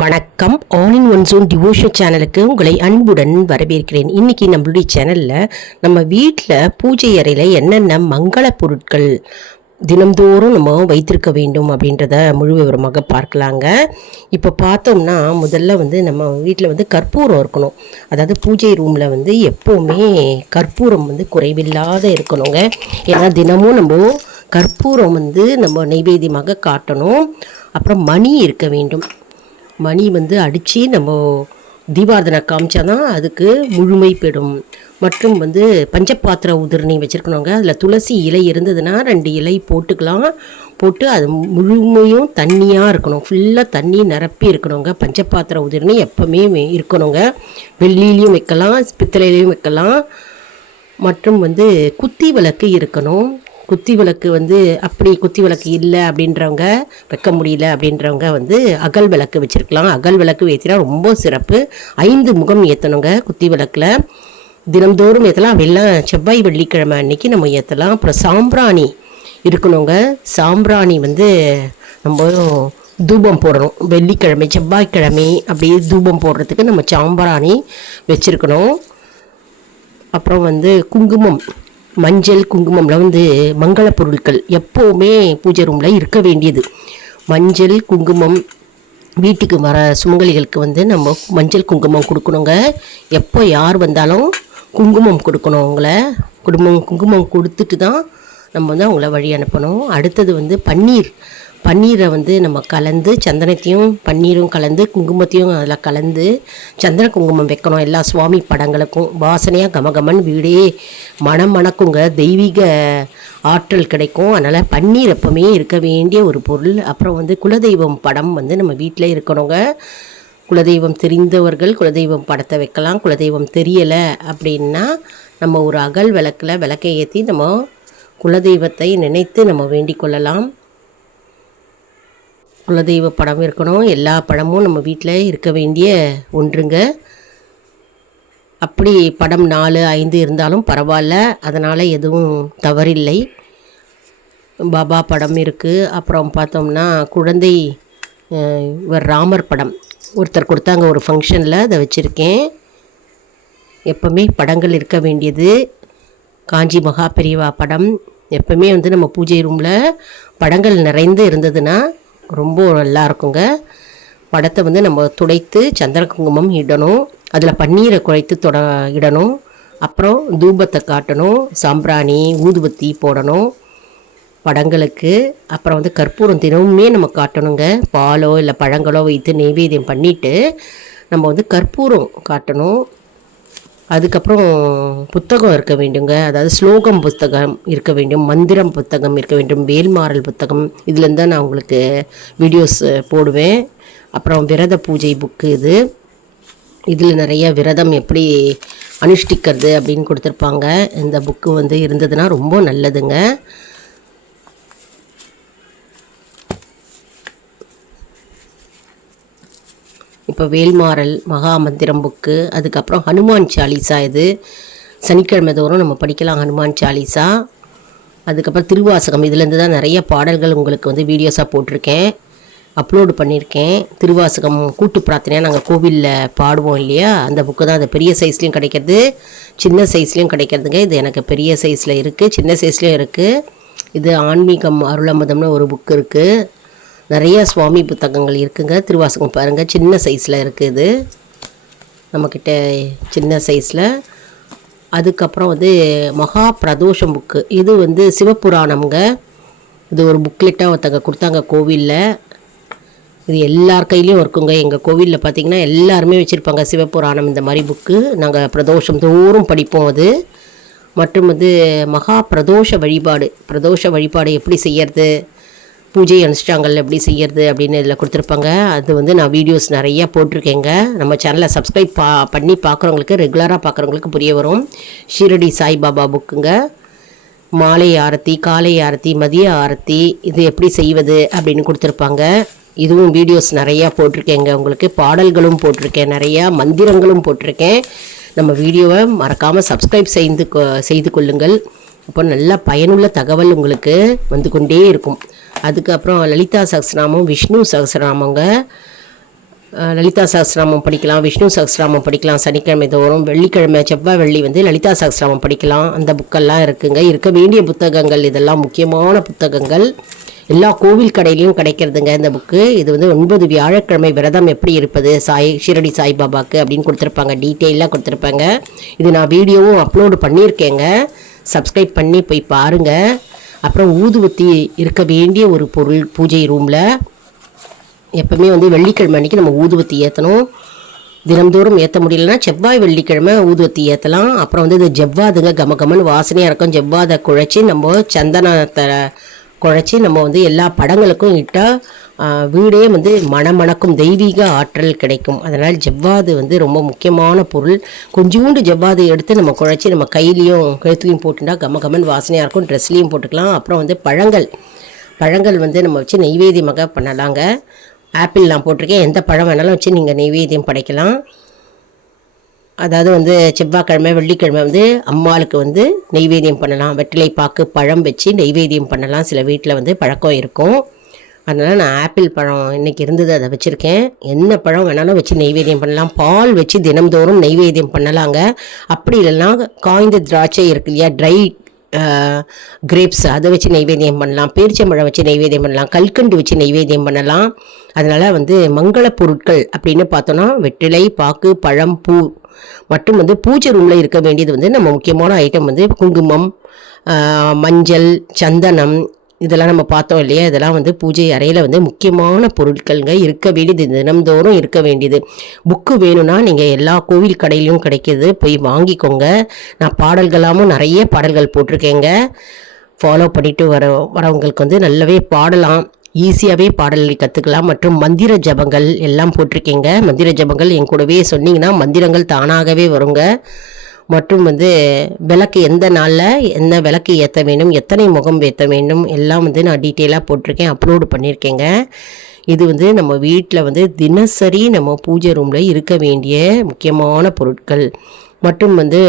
வணக்கம். All in one zone devotion சேனலுக்கு உங்களை அன்புடன் வரவேற்கிறேன். இன்றைக்கி நம்மளுடைய சேனலில் நம்ம வீட்டில் பூஜை அறையில் என்னென்ன மங்கள பொருட்கள் தினம்தோறும் நம்ம வைத்திருக்க வேண்டும் அப்படின்றத முழு விவரமாக பார்க்கலாங்க. இப்போ பார்த்தோம்னா முதல்ல நம்ம வீட்டில் கற்பூரம் இருக்கணும். அதாவது பூஜை ரூமில் எப்போவுமே கற்பூரம் குறைவில்லாத இருக்கணுங்க. ஏன்னா தினமும் நம்ம கற்பூரம் நம்ம நைவேத்தியமாக காட்டணும். அப்புறம் மணி இருக்க வேண்டும். மணி அடித்து நம்ம தீபாரதனை காமிச்சா தான் அதுக்கு முழுமை பெறும். மற்றும் பஞ்சபாத்திர உதிரணி வச்சுருக்கணுங்க. அதில் துளசி இலை இருந்ததுன்னா 2 இலை போட்டுக்கலாம். போட்டு அது முழுமையும் தண்ணியாக இருக்கணும். ஃபுல்லாக தண்ணி நிரப்பி இருக்கணுங்க. பஞ்சபாத்திர உதிரணி எப்போவுமே இருக்கணுங்க. வெள்ளிலையும் வைக்கலாம், பித்தளையிலையும் வைக்கலாம். மற்றும் குத்தி விளக்கு இருக்கணும். குத்தி விளக்கு அப்படி குத்தி விளக்கு இல்லை அப்படின்றவங்க, வைக்க முடியல அப்படின்றவங்க அகல் விளக்கு வச்சுருக்கலாம். அகல் விளக்கு ஏற்றினா ரொம்ப சிறப்பு. 5 முகம் ஏற்றணுங்க குத்தி விளக்கில். தினம்தோறும் ஏற்றலாம். செவ்வாய் வெள்ளிக்கிழமை அன்றைக்கி நம்ம ஏற்றலாம். அப்புறம் சாம்பிராணி இருக்கணுங்க. சாம்பிராணி நம்ம தூபம் போடணும். வெள்ளிக்கிழமை செவ்வாய்க்கிழமை அப்படியே தூபம் போடுறதுக்கு நம்ம சாம்பிராணி வச்சுருக்கணும். அப்புறம் குங்குமம், மஞ்சள், குங்குமம்ல மங்கள பொருட்கள் எப்போவுமே பூஜை ரூமில் இருக்க வேண்டியது. மஞ்சள், குங்குமம், வீட்டுக்கு வர சுமங்கலிகளுக்கு நம்ம மஞ்சள் குங்குமம் கொடுக்கணுங்க. எப்போ யார் வந்தாலும் குங்குமம் கொடுக்கணும். அவங்கள குங்குமம் கொடுத்துட்டு தான் நம்ம அவங்கள வழி அனுப்பணும். அடுத்தது பன்னீரை நம்ம கலந்து, சந்தனத்தையும் பன்னீரும் கலந்து குங்குமத்தையும் அதில் கலந்து சந்தன குங்குமம் வைக்கணும். எல்லா சுவாமி படங்களுக்கும் வாசனையாக கமகமன் வீடே மணக்குங்க. தெய்வீக ஆற்றல் கிடைக்கும். அதனால் பன்னீர் எப்பவுமே இருக்க வேண்டிய ஒரு பொருள். அப்புறம் குலதெய்வம் படம் நம்ம வீட்டில் இருக்கணுங்க. குலதெய்வம் தெரிந்தவர்கள் குலதெய்வம் படத்தை வைக்கலாம். குலதெய்வம் தெரியலை அப்படின்னா நம்ம ஒரு அகல் விளக்கில் விளக்கை ஏற்றி நம்ம குலதெய்வத்தை நினைத்து நம்ம வேண்டிக் கொள்ளலாம். குலதெய்வ படம் இருக்கணும். எல்லா படமும் நம்ம வீட்டில் இருக்க வேண்டிய ஒன்றுங்க. அப்படி படம் 4, 5 இருந்தாலும் பரவாயில்ல. அதனால் எதுவும் தவறில்லை. பாபா படம் இருக்குது. அப்புறம் பார்த்தோம்னா குழந்தை ராமர் படம் ஒருத்தர் கொடுத்தாங்க ஒரு ஃபங்க்ஷனில், அதை வச்சுருக்கேன். எப்போவுமே படங்கள் இருக்க வேண்டியது. காஞ்சி மகா பெரியவா படம் எப்போவுமே நம்ம பூஜை ரூமில் படங்கள் நிறைந்து இருந்ததுன்னா ரொம்ப நல்லா இருக்குங்க. படத்தை நம்ம துடைத்து சந்திர குங்குமம் இடணும். அதில் பன்னீரை குழைத்து இடணும். அப்புறம் தூபத்தை காட்டணும். சாம்பிராணி, ஊதுபத்தி போடணும் படங்களுக்கு. அப்புறம் கற்பூரம் தினமுமே நம்ம காட்டணுங்க. பாலோ இல்லை பழங்களோ வைத்து நெய்வேத்தியம் பண்ணிவிட்டு நம்ம கற்பூரம் காட்டணும். அதுக்கப்புறம் புத்தகம் இருக்க வேண்டுங்க. அதாவது ஸ்லோகம் புத்தகம் இருக்க வேண்டும், மந்திரம் புத்தகம் இருக்க வேண்டும், வேல்மாறல் புத்தகம். இதுலேருந்து தான் நான் உங்களுக்கு வீடியோஸ் போடுவேன். அப்புறம் விரத பூஜை புக்கு இதில் நிறைய விரதம் எப்படி அனுஷ்டிக்கிறது அப்படின்னு கொடுத்துருப்பாங்க. இந்த புக்கு இருந்ததுன்னா ரொம்ப நல்லதுங்க. இப்போ வேல்மாறல், மகாமந்திரம் புக்கு, அதுக்கப்புறம் ஹனுமான் சாலிசா. இது சனிக்கிழமை தோறும் நம்ம படிக்கலாம் ஹனுமான் சாலிசா. அதுக்கப்புறம் திருவாசகம். இதுலேருந்து தான் நிறைய பாடல்கள் உங்களுக்கு வீடியோஸாக போட்டிருக்கேன், அப்லோடு பண்ணியிருக்கேன். திருவாசகம் கூட்டு பிரார்த்தனையாக நாங்கள் கோவிலில் பாடுவோம் இல்லையா, அந்த புக்கு தான். அது பெரிய சைஸ்லேயும் கிடைக்கிறது, சின்ன சைஸ்லேயும் கிடைக்கிறதுங்க. இது எனக்கு பெரிய சைஸில் இருக்குது, சின்ன சைஸ்லேயும் இருக்குது. இது ஆன்மீகம் அருளமுதம்னு ஒரு புக்கு இருக்குது. நிறைய சுவாமி புத்தகங்கள் இருக்குங்க. திருவாசகம் பாருங்கள், சின்ன சைஸில் இருக்குது நம்மக்கிட்ட, சின்ன சைஸில். அதுக்கப்புறம் மகா பிரதோஷம் புக்கு. இது சிவபுராணம்ங்க. இது ஒரு புக்லெட்டாக ஒருத்தங்க கொடுத்தாங்க கோவிலில். இது எல்லார் கையிலையும் இருக்குங்க. எங்கள் கோவிலில் பார்த்திங்கன்னா எல்லாருமே வச்சுருப்பாங்க சிவபுராணம் இந்த மாதிரி புக்கு. நாங்கள் பிரதோஷம் தோறும் படிப்போம் அது. மற்றும் மகா பிரதோஷ வழிபாடு எப்படி செய்யறது, பூஜை அனுஷ்டாங்கள் எப்படி செய்கிறது அப்படின்னு இதில் கொடுத்துருப்பாங்க. அது நான் வீடியோஸ் நிறையா போட்டிருக்கேங்க. நம்ம சேனலை சப்ஸ்கிரைப் பண்ணி பார்க்குறவங்களுக்கு, ரெகுலராக பார்க்குறவங்களுக்கு புரிய வரும். ஷீரடி சாய்பாபா புக்குங்க. மாலை ஆரத்தி, காலை ஆரத்தி, மதிய ஆரத்தி இது எப்படி செய்வது அப்படின்னு கொடுத்துருப்பாங்க. இதுவும் வீடியோஸ் நிறையா போட்டிருக்கேங்க. உங்களுக்கு பாடல்களும் போட்டிருக்கேன், நிறையா மந்திரங்களும் போட்டிருக்கேன். நம்ம வீடியோவை மறக்காமல் சப்ஸ்கிரைப் செய்து கொள்ளுங்கள். அப்போ நல்ல பயனுள்ள தகவல் உங்களுக்கு கொண்டே இருக்கும். அதுக்கப்புறம் லலிதா சகஸ்ரநாமம், விஷ்ணு சகஸ்ரநாமங்க. லலிதா சஹஸ்ரநாமம் படிக்கலாம், விஷ்ணு சஹஸ்ரநாமம் படிக்கலாம். சனிக்கிழமை தோறும் வெள்ளிக்கிழமை செவ்வாய் வெள்ளி வந்து லலிதா சஹஸ்ரநாமம் படிக்கலாம். அந்த புக்கெல்லாம் இருக்குங்க. இருக்க வேண்டிய புத்தகங்கள் இதெல்லாம் முக்கியமான புத்தகங்கள். எல்லா கோவில் கடையிலையும் கிடைக்கிறதுங்க இந்த புக்கு. இது வந்து 9 வியாழக்கிழமை விரதம் எப்படி இருப்பது ஷிரடி சாய்பாபாக்கு அப்படின்னு கொடுத்துருப்பாங்க, டீட்டெயிலாக கொடுத்துருப்பாங்க. இது நான் வீடியோவும் அப்லோடு பண்ணியிருக்கேங்க, சப்ஸ்கிரைப் பண்ணி போய் பாருங்கள். அப்புறம் ஊதுவத்தி இருக்க வேண்டிய ஒரு பொருள் பூஜை ரூமில். எப்போவுமே வந்து வெள்ளிக்கிழமை அன்றைக்கி நம்ம ஊதுவத்தி ஏற்றணும். தினம்தோறும் ஏற்ற முடியலன்னா செவ்வாய் வெள்ளிக்கிழமை ஊதுவத்தி ஏற்றலாம். அப்புறம் வந்து இது ஜவ்வாதுங்க, கமகமன்னு வாசனையாக இருக்கும். ஜவ்வாதை குழைச்சி நம்ம சந்தனத்தை குழைச்சி நம்ம வந்து எல்லா படங்களுக்கும் இட்டால் வீடே வந்து மணமணக்கும், தெய்வீக ஆற்றல் கிடைக்கும். அதனால் ஜவ்வாது வந்து ரொம்ப முக்கியமான பொருள். கொஞ்சோண்டு ஜவ்வாது எடுத்து நம்ம குழைச்சி நம்ம கையிலையும் கழுத்துலையும் போட்டுட்டா கமகமன் வாசனையாக இருக்கும். ட்ரெஸ்லேயும் போட்டுக்கலாம். அப்புறம் வந்து பழங்கள் வந்து நம்ம வச்சு நெய்வேத்தியமாக பண்ணலாங்க. ஆப்பிள் நான் போட்டிருக்கேன், எந்த பழம் வேணாலும் வச்சு நீங்கள் நெய்வேத்தியம் படைக்கலாம். அதாவது வந்து செவ்வாய்க்கிழமை வெள்ளிக்கிழமை வந்து அம்மாளுக்கு வந்து நெய்வேத்தியம் பண்ணலாம். வெற்றிலை பாக்கு பழம் வச்சு நெய்வேத்தியம் பண்ணலாம். சில வீட்டில் வந்து பழக்கம் இருக்கும். அதனால் நான் ஆப்பிள் பழம் இன்றைக்கி இருந்தது, அதை வச்சுருக்கேன். என்ன பழம் வேணாலும் வச்சு நெய்வேத்தியம் பண்ணலாம். பால் வச்சு தினம்தோறும் நெய்வேத்தியம் பண்ணலாங்க. அப்படி இல்லைன்னா காய்ந்த திராட்சை இருக்கு இல்லையா, ட்ரை கிரேப்ஸ், அதை வச்சு நெய்வேத்தியம் பண்ணலாம். பேரிச்சம்பழம் வச்சு நெய்வேத்தியம் பண்ணலாம். கல்கண்டு வச்சு நெய்வேத்தியம் பண்ணலாம். அதனால் வந்து மங்கள பொருட்கள் அப்படின்னு பார்த்தோன்னா வெற்றிலை பாக்கு பழம் பூ மற்றும் வந்து பூஜை ரூமில் இருக்க வேண்டியது வந்து நம்ம முக்கியமான ஐட்டம் வந்து குங்குமம், மஞ்சள், சந்தனம், இதெல்லாம் நம்ம பார்த்தோம் இல்லையா. இதெல்லாம் வந்து பூஜை அறையில் வந்து முக்கியமான பொருட்கள்ங்க, இருக்க வேண்டியது, தினம்தோறும் இருக்க வேண்டியது. புக்கு வேணும்னா நீங்கள் எல்லா கோவில் கடையிலையும் கிடைக்கிது, போய் வாங்கிக்கோங்க. நான் பாடல்களாமும் நிறைய பாடல்கள் போட்டிருக்கேங்க. ஃபாலோ பண்ணிட்டு வரவங்களுக்கு வந்து நல்லாவே பாடலாம், ஈஸியாகவே பாடல்களை கற்றுக்கலாம். மற்றும் மந்திர ஜபங்கள் எல்லாம் போட்டிருக்கீங்க. மந்திர ஜபங்கள் என் கூடவே சொன்னீங்கன்னா மந்திரங்கள் தானாகவே வருங்க. மற்றும் வந்து விளக்கு எந்த நாளில் என்ன விளக்கு ஏற்ற வேண்டும், எத்தனை முகம் ஏற்ற வேண்டும் எல்லாம் வந்து நான் டீட்டெயிலாக போட்டிருக்கேன், அப்லோடு பண்ணியிருக்கேங்க. இது வந்து நம்ம வீட்டில் வந்து தினசரி நம்ம பூஜை ரூமில் இருக்க வேண்டிய முக்கியமான பொருட்கள். மற்றும் வந்து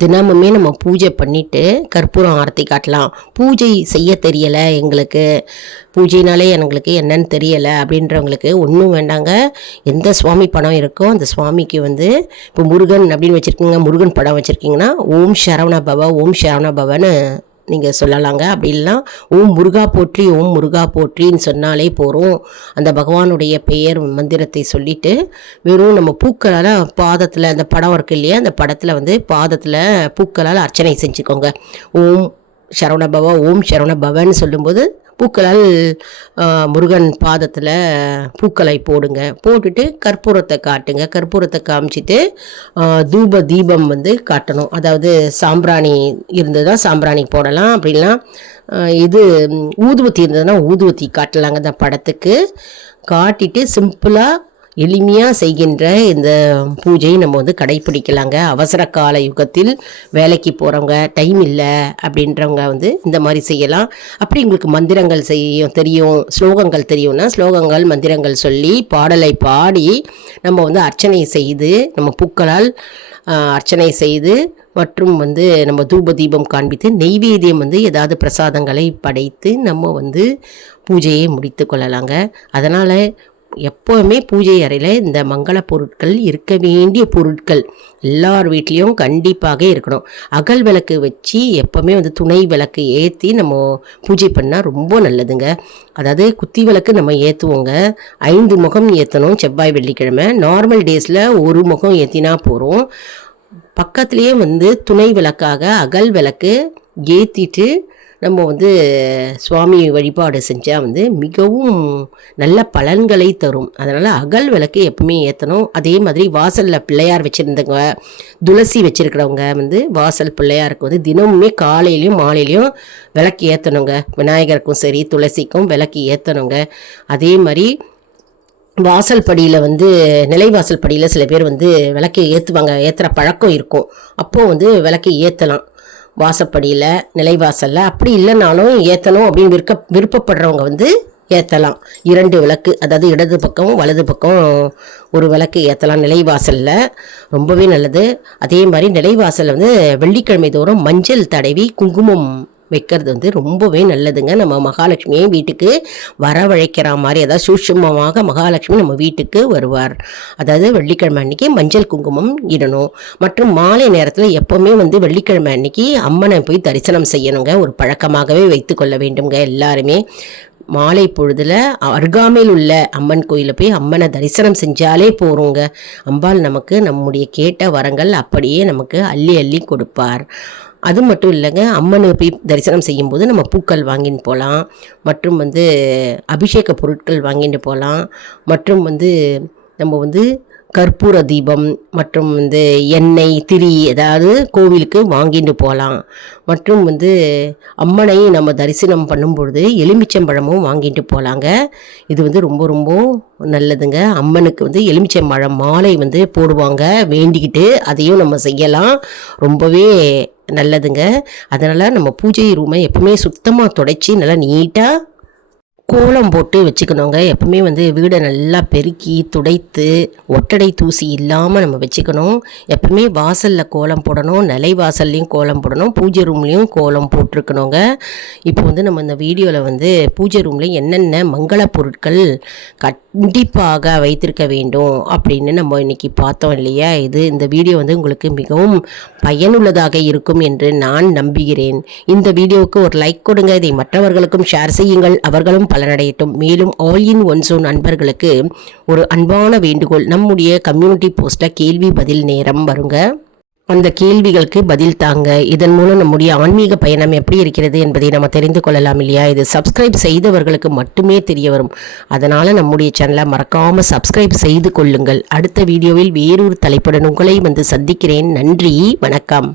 தினமுமே நம்ம பூஜை பண்ணிவிட்டு கற்பூரம் ஆரத்தி காட்டலாம். பூஜை செய்ய தெரியலை, எங்களுக்கு பூஜைனாலே எங்களுக்கு என்னன்னு தெரியலை அப்படின்றவங்களுக்கு ஒன்றும் வேண்டாங்க. எந்த சுவாமி படம் இருக்கோ அந்த சுவாமிக்கு வந்து இப்போ முருகன் அப்படின்னு வச்சுருக்கீங்க, முருகன் படம் வச்சுருக்கீங்கன்னா ஓம் சரவண பவ ஓம் சரவண பவன்னு நீங்கள் சொல்லலாங்க. அப்படி இல்லைனா ஓம் முருகா போற்றி ஓம் முருகா போற்றின்னு சொன்னாலே போகிறோம். அந்த பகவானுடைய பெயர் மந்திரத்தை சொல்லிவிட்டு வெறும் நம்ம பூக்களால் பாதத்தில் அந்த படம் இருக்கு இல்லையா, அந்த படத்தில் வந்து பாதத்தில் பூக்களால் அர்ச்சனை செஞ்சுக்கோங்க. ஓம் சரவணபவா ஓம் சரவணபவன்னு சொல்லும்போது பூக்களால் முருகன் பாதத்தில் பூக்களை போடுங்க. போட்டுட்டு கற்பூரத்தை காட்டுங்க. கற்பூரத்தை காமிச்சிட்டு தூப தீபம் வந்து காட்டணும். அதாவது சாம்பிராணி இருந்ததுன்னா சாம்பிராணி போடலாம். அப்படின்னா இது ஊதுவத்தி இருந்ததுன்னா ஊதுவத்தி காட்டலாங்க. அந்த படத்துக்கு காட்டிட்டு சிம்பிளாக எளிமையாக செய்கின்ற இந்த பூஜையை நம்ம வந்து கடைப்பிடிக்கலாங்க. அவசர கால யுகத்தில் வேலைக்கு போகிறவங்க, டைம் இல்லை அப்படின்றவங்க வந்து இந்த மாதிரி செய்யலாம். அப்படி உங்களுக்கு மந்திரங்கள் தெரியும், ஸ்லோகங்கள் தெரியும்னா ஸ்லோகங்கள் மந்திரங்கள் சொல்லி பாடலை பாடி நம்ம வந்து அர்ச்சனை செய்து நம்ம பூக்களால் அர்ச்சனை செய்து மற்றும் வந்து நம்ம தூப தீபம் காண்பித்து நெய்வேத்தியம் வந்து ஏதாவது பிரசாதங்களை படைத்து நம்ம வந்து பூஜையை முடித்து கொள்ளலாங்க. அதனால் எப்போவுமே பூஜை அறையில் இந்த மங்கள பொருட்கள் இருக்க வேண்டிய பொருட்கள் எல்லார் வீட்லேயும் கண்டிப்பாக இருக்கணும். அகல் விளக்கு வச்சு எப்போவுமே வந்து துணை விளக்கு ஏற்றி நம்ம பூஜை பண்ணால் ரொம்ப நல்லதுங்க. அதாவது குத்தி விளக்கு நம்ம ஏற்றுவோங்க, 5 முகம் ஏற்றணும் செவ்வாய் வெள்ளிக்கிழமை. நார்மல் டேஸில் ஒரு முகம் ஏற்றினா போகிறோம். பக்கத்துலேயே வந்து துணை விளக்காக அகல் விளக்கு ஏற்றிட்டு நம்ம வந்து சுவாமி வழிபாடு செஞ்சால் வந்து மிகவும் நல்ல பலன்களை தரும். அதனால் அகல் விளக்கு எப்பவுமே ஏற்றணும். அதே மாதிரி வாசலில் பிள்ளையார் வச்சுருந்தவங்க, துளசி வச்சுருக்கிறவங்க வந்து வாசல் பிள்ளையாருக்கு வந்து தினமுமே காலையிலையும் மாலையிலையும் விளக்கு ஏற்றணுங்க. விநாயகருக்கும் சரி துளசிக்கும் விளக்கு ஏற்றணுங்க. அதே மாதிரி வாசல் படியில் வந்து நிலைவாசல் படியில் சில பேர் வந்து விளக்கு ஏற்றுவாங்க, ஏற்றுற பழக்கம் இருக்கும். அப்போது வந்து விளக்கு ஏற்றலாம் வாசப்படியில் நிலைவாசலில். அப்படி இல்லைனாலும் ஏற்றணும் அப்படின்னு விருப்பப்படுறவங்க வந்து ஏற்றலாம். 2 விளக்கு, அதாவது இடது பக்கம் வலது பக்கம் ஒரு விளக்கு ஏற்றலாம் நிலைவாசலில், ரொம்பவே நல்லது. அதே மாதிரி நிலைவாசலில் வந்து வெள்ளிக்கிழமை தோறும் மஞ்சள் தடவி குங்குமம் வைக்கிறது வந்து ரொம்பவே நல்லதுங்க. நம்ம மகாலட்சுமியை வீட்டுக்கு வரவழைக்கிற மாதிரி, அதாவது சூட்சுமமாக மகாலட்சுமி நம்ம வீட்டுக்கு வருவார். அதாவது வெள்ளிக்கிழமை அன்னைக்கு மஞ்சள் குங்குமம் இடணும். மற்றும் மாலை நேரத்தில் எப்போவுமே வந்து வெள்ளிக்கிழமை அன்னைக்கு அம்மனை போய் தரிசனம் செய்யணுங்க. ஒரு பழக்கமாகவே வைத்து கொள்ள வேண்டுங்க எல்லாருமே. மாலை பொழுதில் அருகாமையில் உள்ள அம்மன் கோயிலில் போய் அம்மனை தரிசனம் செஞ்சாலே போகிறோங்க. அம்பாள் நமக்கு நம்முடைய கேட்ட வரங்கள் அப்படியே நமக்கு அள்ளி அள்ளி கொடுப்பார். அது மட்டும் இல்லைங்க, அம்மனை போய் தரிசனம் செய்யும்போது நம்ம பூக்கள் வாங்கின்னு போகலாம், மற்றும் வந்து அபிஷேக பொருட்கள் வாங்கிட்டு போகலாம், மற்றும் வந்து நம்ம வந்து கற்பூர தீபம் மற்றும் வந்து எண்ணெய் திரி ஏதாவது கோவிலுக்கு வாங்கிட்டு போகலாம். மற்றும் வந்து அம்மனை நம்ம தரிசனம் பண்ணும்பொழுது எலுமிச்சம்பழமும் வாங்கிட்டு போகலாங்க. இது வந்து ரொம்ப ரொம்ப நல்லதுங்க. அம்மனுக்கு வந்து எலுமிச்சம்பழம் மாலை வந்து போடுவாங்க வேண்டிக்கிட்டு, அதையும் நம்ம செய்யலாம். ரொம்பவே நல்லதுங்க. அதனால் நம்ம பூஜை ரூமை எப்பவுமே சுத்தமாக துடைச்சி நல்லா நீட்டாக கோலம் போட்டு வச்சுக்கணுங்க. எப்பவுமே வந்து வீடை நல்லா பெருக்கி துடைத்து ஒட்டடை தூசி இல்லாமல் நம்ம வச்சுக்கணும். எப்பவுமே வாசலில் கோலம் போடணும், நிலை வாசல்லையும் கோலம் போடணும், பூஜை ரூம்லேயும் கோலம் போட்டிருக்கணுங்க. இப்போ வந்து நம்ம இந்த வீடியோவில் வந்து பூஜை ரூமில் என்னென்ன மங்கள பொருட்கள் கண்டிப்பாக வைத்திருக்க வேண்டும் அப்படின்னு நம்ம இன்றைக்கி பார்த்தோம் இல்லையா. இந்த வீடியோ வந்து உங்களுக்கு மிகவும் பயனுள்ளதாக இருக்கும் என்று நான் நம்புகிறேன். இந்த வீடியோவுக்கு ஒரு லைக் கொடுங்க, இதை மற்றவர்களுக்கும் ஷேர் செய்யுங்கள், அவர்களும் பலனடையட்டும். மேலும் ஆல் இன் ஒன் ஸோன் நண்பர்களுக்கு ஒரு அன்பான வேண்டுகோள், நம்முடைய கம்யூனிட்டி போஸ்ட்டில் கேள்வி பதில் நேரம் வருங்க. அந்த கேள்விகளுக்கு பதில் தாங்க. இதன் மூலம் நம்முடைய ஆன்மீக பயணம் எப்படி இருக்கிறது என்பதை நம்ம தெரிந்து கொள்ளலாம் இல்லையா. இது சப்ஸ்கிரைப் செய்தவர்களுக்கு மட்டுமே தெரிய வரும். அதனால் நம்முடைய சேனலை மறக்காமல் சப்ஸ்கிரைப் செய்து கொள்ளுங்கள். அடுத்த வீடியோவில் வேறொரு தலைப்புடன் உங்களை வந்து சந்திக்கிறேன். நன்றி, வணக்கம்.